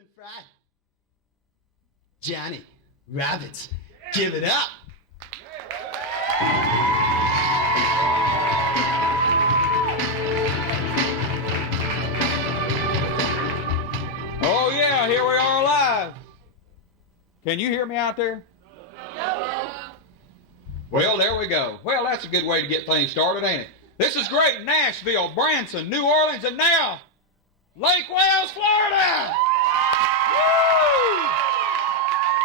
and fried. Johnny Rabbits, give it up. Oh yeah, here we are live. Can you hear me out there? No. Well, there we go. Well, that's a good way to get things started, ain't it? This is great. Nashville, Branson, New Orleans, and now Lakeland, Florida. Woo!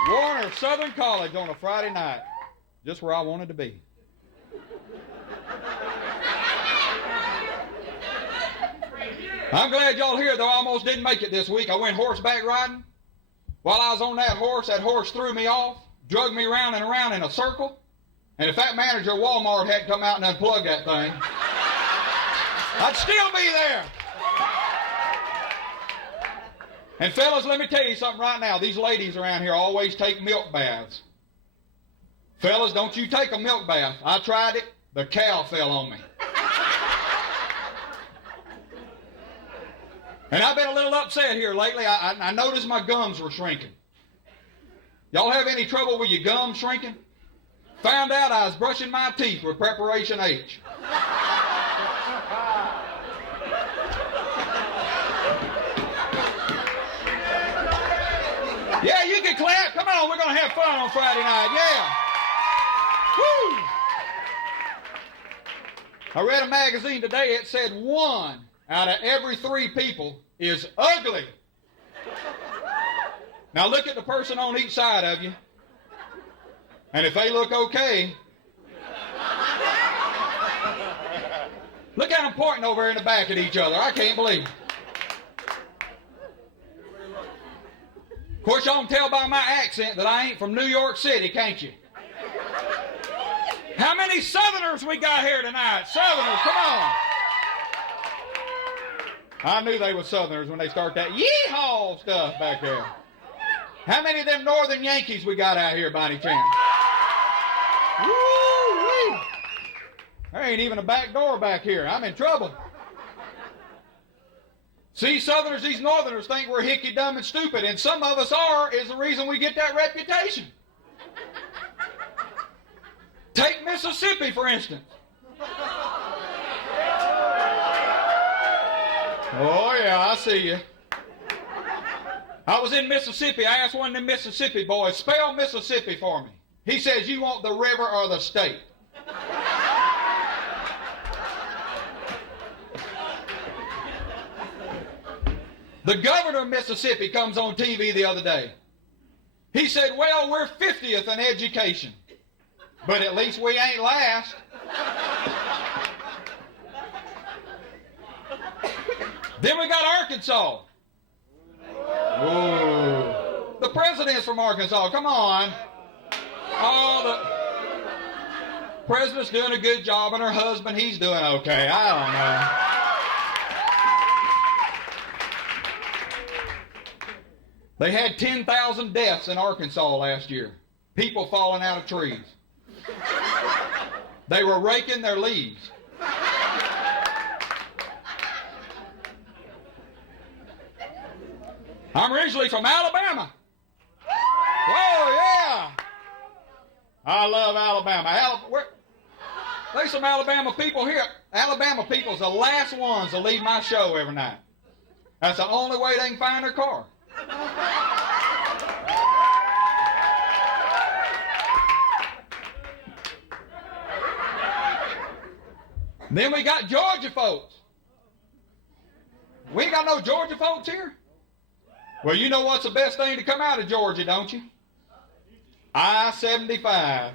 Warner Southern College on a Friday night. Just where I wanted to be. I'm glad y'all here, though I almost didn't make it this week. I went horseback riding. While I was on that horse threw me off, drug me round and around in a circle. And if that manager of Walmart hadn't come out and unplugged that thing, I'd still be there. And fellas, let me tell you something right now. These ladies around here always take milk baths. Fellas, don't you take a milk bath. I tried it. The cow fell on me. And I've been a little upset here lately. I noticed my gums were shrinking. Y'all have any trouble with your gums shrinking? Found out I was brushing my teeth with Preparation H. Yeah, you can clap. Come on, we're going to have fun on Friday night. Yeah. Woo! I read a magazine today. It said 1 out of every 3 people is ugly. Now look at the person on each side of you. And if they look okay, look at them pointing over here in the back at each other. I can't believe it. Of course, y'all can tell by my accent that I ain't from New York City, can't you? How many Southerners we got here tonight? Southerners, come on. I knew they were Southerners when they start that Hee Haw stuff back there. How many of them Northern Yankees we got out here by any chance? Woo-wee. There ain't even a back door back here. I'm in trouble. See, Southerners, these Northerners think we're hickey, dumb, and stupid, and some of us are, is the reason we get that reputation. Take Mississippi, for instance. Oh, yeah, I see you. I was in Mississippi. I asked one of them Mississippi boys, spell Mississippi for me. He says, you want the river or the state? The governor of Mississippi comes on TV the other day. He said, well, we're 50th in education, but at least we ain't last. Then we got Arkansas. Ooh. The president's from Arkansas. Come on. Oh, the president's doing a good job, and her husband, he's doing okay. I don't know. They had 10,000 deaths in Arkansas last year. People falling out of trees. They were raking their leaves. I'm originally from Alabama. Whoa, yeah. I love Alabama. There's some Alabama people here. Alabama people's the last ones to leave my show every night. That's the only way they can find their car. Then we got Georgia folks. We ain't got no Georgia folks here. Well, you know what's the best thing to come out of Georgia, don't you? I-75.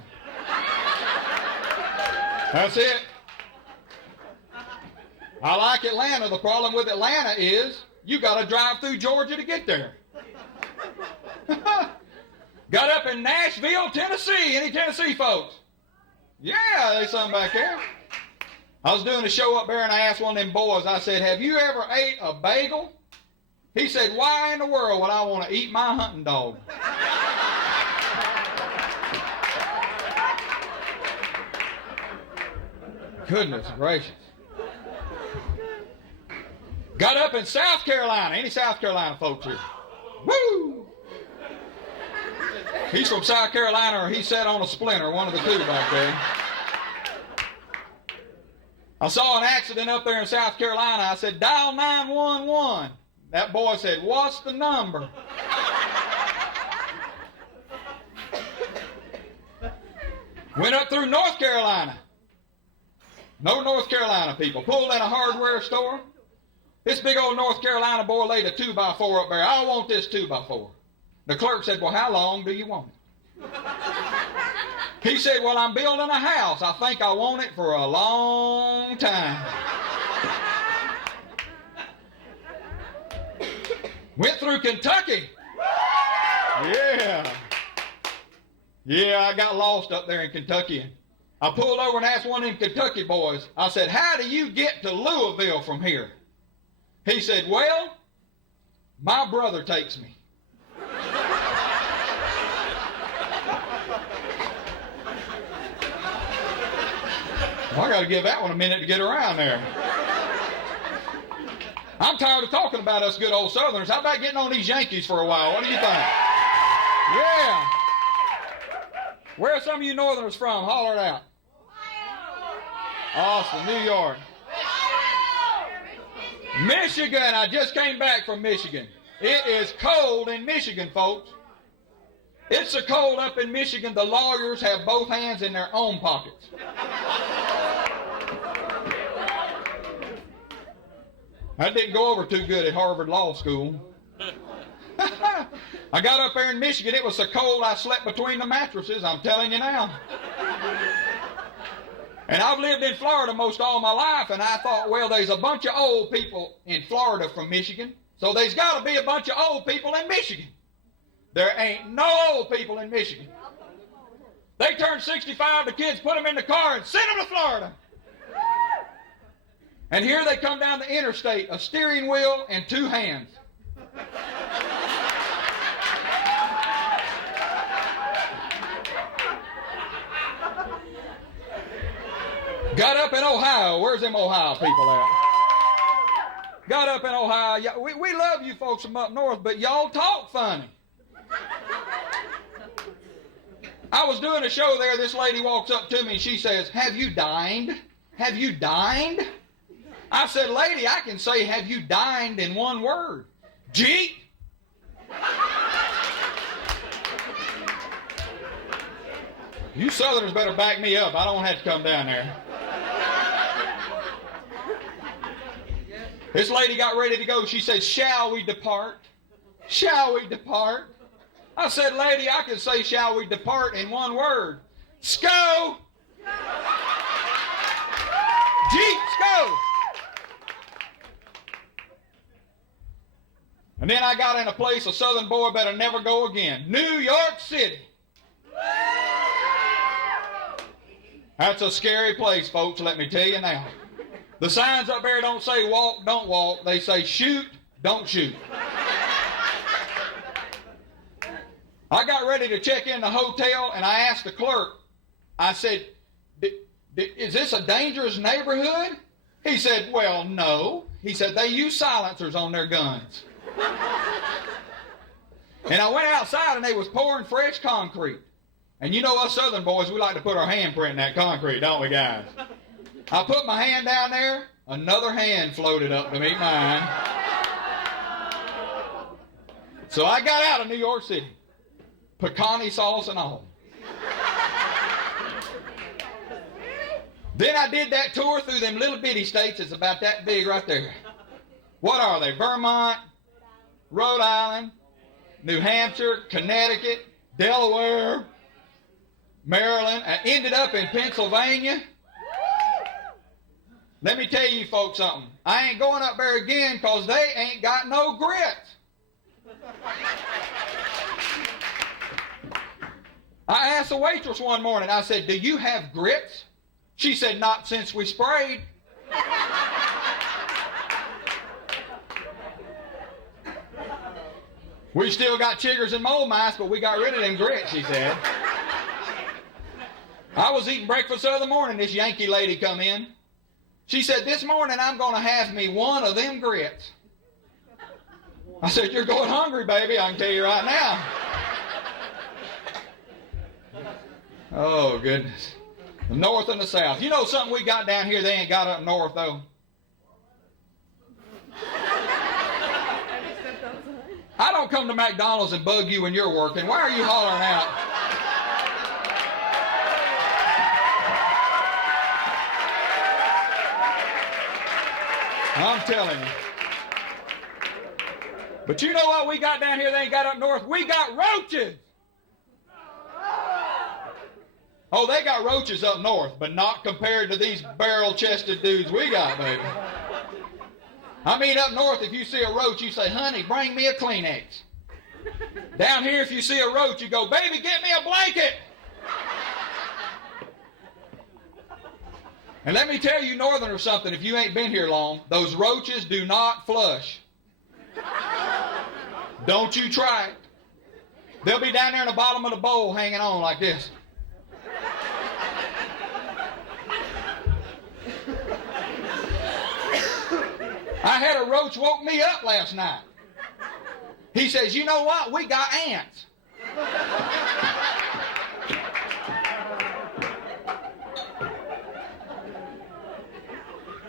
That's it. I like Atlanta. The problem with Atlanta is you got to drive through Georgia to get there. Got up in Nashville, Tennessee. Any Tennessee folks? Yeah, there's some back there. I was doing a show up there and I asked one of them boys, I said, have you ever ate a bagel? He said, why in the world would I want to eat my hunting dog? Goodness gracious. Got up in South Carolina. Any South Carolina folks here? Woo! He's from South Carolina, or he sat on a splinter, one of the two back there. I saw an accident up there in South Carolina. I said, dial 911. That boy said, what's the number? Went up through North Carolina. No North Carolina people. Pulled in a hardware store. This big old North Carolina boy laid a 2x4 up there. I want this 2x4. The clerk said, well, how long do you want it? He said, well, I'm building a house. I think I want it for a long time. Went through Kentucky. Yeah. Yeah, I got lost up there in Kentucky. I pulled over and asked one of them Kentucky boys, I said, how do you get to Louisville from here? He said, well, my brother takes me. Well, I got to give that one a minute to get around there. I'm tired of talking about us good old Southerners. How about getting on these Yankees for a while? What do you think? Yeah. Where are some of you Northerners from? Holler it out. Austin, New York. Michigan. I just came back from Michigan. It is cold in Michigan, folks. It's so cold up in Michigan, the lawyers have both hands in their own pockets. That didn't go over too good at Harvard Law School. I got up there in Michigan. It was so cold I slept between the mattresses, I'm telling you now. And I've lived in Florida most all my life, and I thought, well, there's a bunch of old people in Florida from Michigan, so there's got to be a bunch of old people in Michigan. There ain't no old people in Michigan. They turn 65, the kids put them in the car and send them to Florida. And here they come down the interstate, a steering wheel and two hands. Got up in Ohio. Where's them Ohio people at? Got up in Ohio. We love you folks from up north, but y'all talk funny. I was doing a show there. This lady walks up to me and she says, have you dined? Have you dined? I said, lady, I can say, have you dined in one word? Jeet. You Southerners better back me up. I don't have to come down there. This lady got ready to go. She said, shall we depart? Shall we depart? I said, lady, I can say, shall we depart in one word. Sco. Jeep, sco. And then I got in a place a Southern boy better never go again. New York City. That's a scary place, folks, let me tell you now. The signs up there don't say walk, don't walk. They say shoot, don't shoot. I got ready to check in the hotel, and I asked the clerk, I said, is this a dangerous neighborhood? He said, well, no. He said, they use silencers on their guns. And I went outside, and they was pouring fresh concrete. And you know us Southern boys, we like to put our handprint in that concrete, don't we, guys? I put my hand down there, another hand floated up to meet mine. So I got out of New York City. Pecani sauce and all. Then I did that tour through them little bitty states. It's about that big right there. What are they? Vermont, Rhode Island, New Hampshire, Connecticut, Delaware, Maryland. I ended up in Pennsylvania. Let me tell you folks something. I ain't going up there again because they ain't got no grits. I asked the waitress one morning, I said, do you have grits? She said, not since we sprayed. We still got chiggers and mole mice, but we got rid of them grits, she said. I was eating breakfast the other morning, this Yankee lady come in. She said, this morning I'm going to have me one of them grits. I said, you're going hungry, baby, I can tell you right now. Oh, goodness. The north and the south. You know something we got down here they ain't got up north, though? I don't come to McDonald's and bug you when you're working. Why are you hollering out? I'm telling you. But you know what we got down here they ain't got up north? We got roaches. Oh, they got roaches up north, but not compared to these barrel-chested dudes we got, baby. I mean, up north, if you see a roach, you say, honey, bring me a Kleenex. Down here, if you see a roach, you go, baby, get me a blanket. And let me tell you, Northerners, something, if you ain't been here long, those roaches do not flush. Don't you try it. They'll be down there in the bottom of the bowl hanging on like this. I had a roach woke me up last night. He says, you know what? We got ants.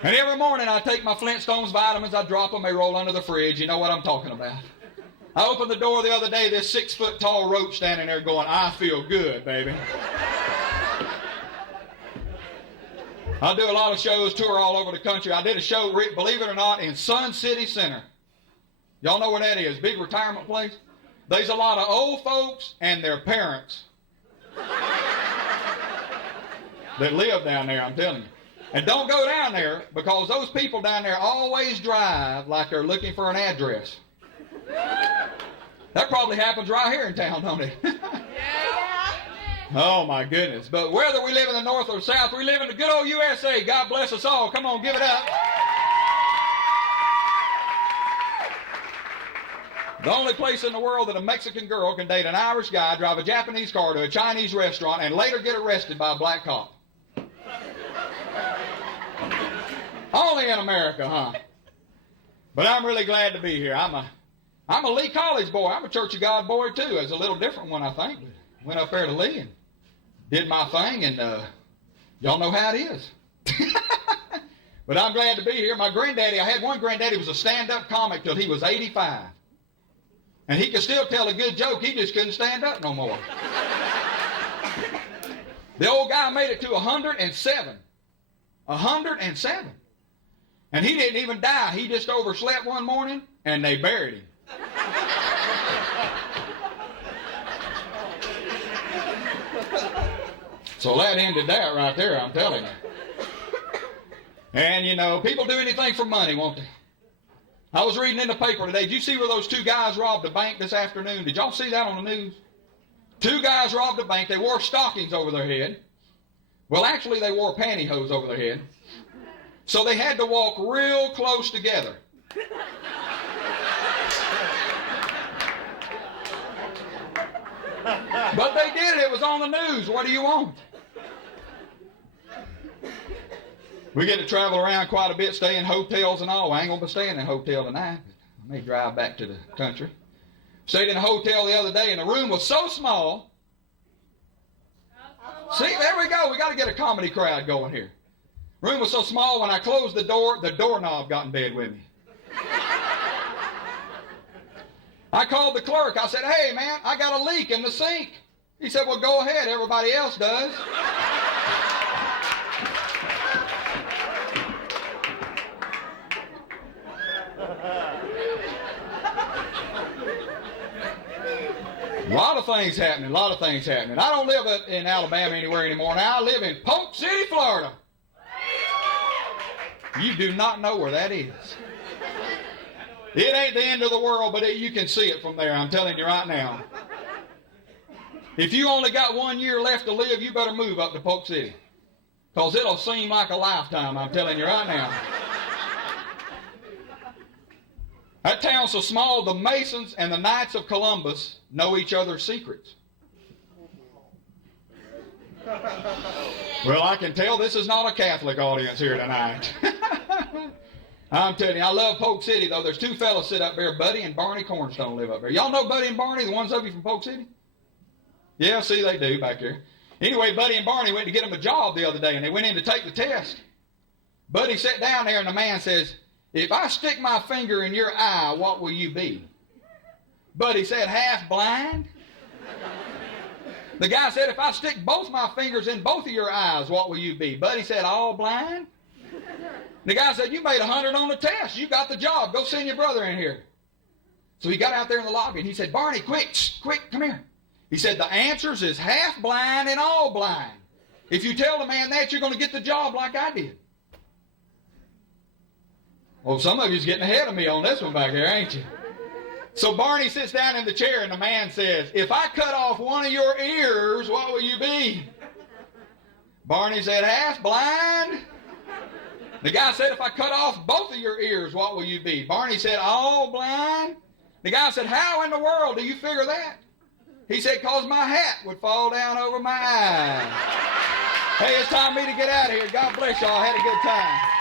And every morning I take my Flintstones vitamins, I drop them, they roll under the fridge. You know what I'm talking about. I opened the door the other day, this 6-foot-tall roach standing there going, I feel good, baby. I do a lot of shows, tour all over the country. I did a show, believe it or not, in Sun City Center. Y'all know where that is, big retirement place? There's a lot of old folks and their parents that live down there, I'm telling you. And don't go down there, because those people down there always drive like they're looking for an address. That probably happens right here in town, don't it? Oh, my goodness. But whether we live in the north or south, we live in the good old USA. God bless us all. Come on, give it up. The only place in the world that a Mexican girl can date an Irish guy, drive a Japanese car to a Chinese restaurant, and later get arrested by a black cop. Only in America, huh? But I'm really glad to be here. I'm a Lee College boy. I'm a Church of God boy, too. It's a little different one, I think. Went up there to Lee and did my thing, and y'all know how it is. But I'm glad to be here. My granddaddy, I had one granddaddy who was a stand-up comic till he was 85. And he could still tell a good joke. He just couldn't stand up no more. The old guy made it to 107. 107. And he didn't even die. He just overslept one morning, and they buried him. So that ended that right there, I'm telling you. And, you know, people do anything for money, won't they? I was reading in the paper today. Did you see where those two guys robbed a bank this afternoon? Did y'all see that on the news? Two guys robbed a bank. They wore stockings over their head. Well, actually, they wore pantyhose over their head. So they had to walk real close together. But they did it. It was on the news. What do you want? We get to travel around quite a bit, stay in hotels and all. I ain't going to be staying in a hotel tonight. I may drive back to the country. Stayed in a hotel the other day, and the room was so small. See, there we go. We got to get a comedy crowd going here. Room was so small, when I closed the doorknob got in bed with me. I called the clerk. I said, hey, man, I got a leak in the sink. He said, well, go ahead. Everybody else does. A lot of things happening, a lot of things happening. I don't live in Alabama anywhere anymore now. I live in Polk City, Florida. You do not know where that is. It ain't the end of the world, but you can see it from there. I'm telling you right now. If you only got 1 year left to live, you better move up to Polk City. Because it'll seem like a lifetime, I'm telling you right now. That town's so small, the Masons and the Knights of Columbus know each other's secrets. Well, I can tell this is not a Catholic audience here tonight. I'm telling you, I love Polk City, though. There's two fellas sit up there, Buddy and Barney Cornerstone live up there. Y'all know Buddy and Barney, the ones of you from Polk City? Yeah, see, they do back there. Anyway, Buddy and Barney went to get them a job the other day, and they went in to take the test. Buddy sat down there, and the man says, if I stick my finger in your eye, what will you be? Buddy said, half blind. The guy said, if I stick both my fingers in both of your eyes, what will you be? Buddy said, all blind. The guy said, you made 100 on the test. You got the job. Go send your brother in here. So he got out there in the lobby, and he said, Barney, quick, come here. He said, the answers is half blind and all blind. If you tell the man that, you're going to get the job like I did. Well, some of you's getting ahead of me on this one back here, ain't you? So Barney sits down in the chair, and the man says, if I cut off one of your ears, what will you be? Barney said, half blind. The guy said, if I cut off both of your ears, what will you be? Barney said, all blind. The guy said, how in the world do you figure that? He said, because my hat would fall down over my eyes. Hey, it's time for me to get out of here. God bless y'all. I had a good time.